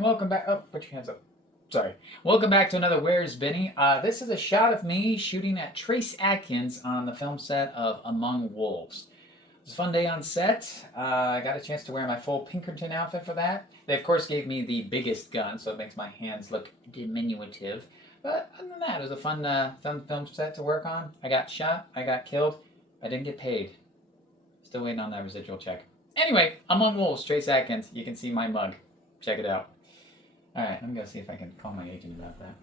everyone, welcome back. Oh, put your hands up. Sorry. Welcome back to another Where's Benny. This is a shot of me shooting at Trace Adkins on the film set of Among Wolves. It was a fun day on set. I got a chance to wear my full Pinkerton outfit for that. They, of course, gave me the biggest gun, so it makes my hands look diminutive. But other than that, it was a fun film set to work on. I got shot. I got killed. I didn't get paid. Still waiting on that residual check. Anyway, Among Wolves, Trace Adkins. You can see my mug. Check it out. Alright, let me go see if I can call my agent about that.